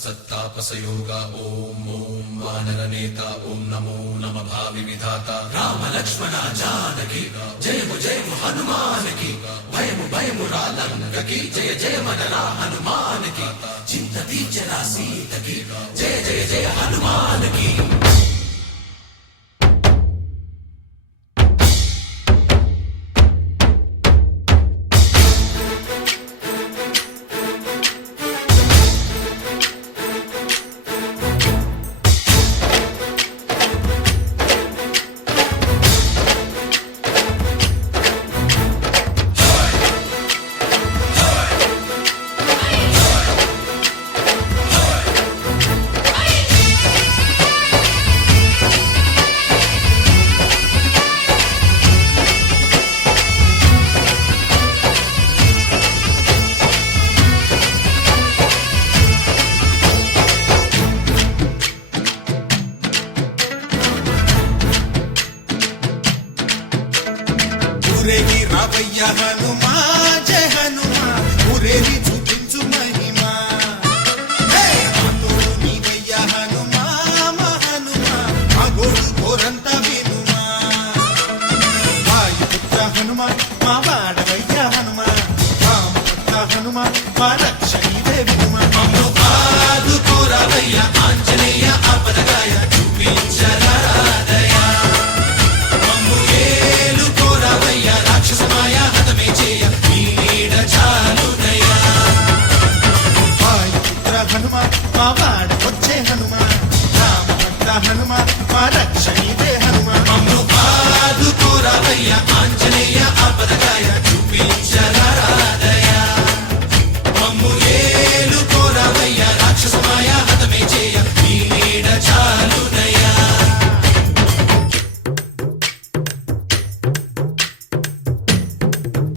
सत्तापसयोग ओम ओम वानर नेता ओम नमो नम भावि विधाता राम लक्ष्मण जानकी जय हनुमान की भयमु रालंक की जय जय मनरा हनुमान की चिंतती चला सीत की जय जय हनुमान की। ఊరేగి రావయ్య హనుమా జయ హనుమా ఊరేగి చూపించు మహిమా మాతోడు నీవయ్య హనుమా మా హనుమా మా గోడు కోరంత వినుమా వాయుపుత్ర హనుమా మా వాడవయ్య హనుమా రామపుత్ర హనుమా మా రక్షణివే వినుమా మమ్ము ఆదుకోరావయ్య ఆంజనేయ ఆపదగాయ చూపించరా హనుమా మా వాడ వచ్చే హనుమా రామభక్త హనుమా మా రక్షణివే హనుమా మమ్ము ఆదుకోరావయ్య ఆంజనేయ ఆపదగాయ చూపించరా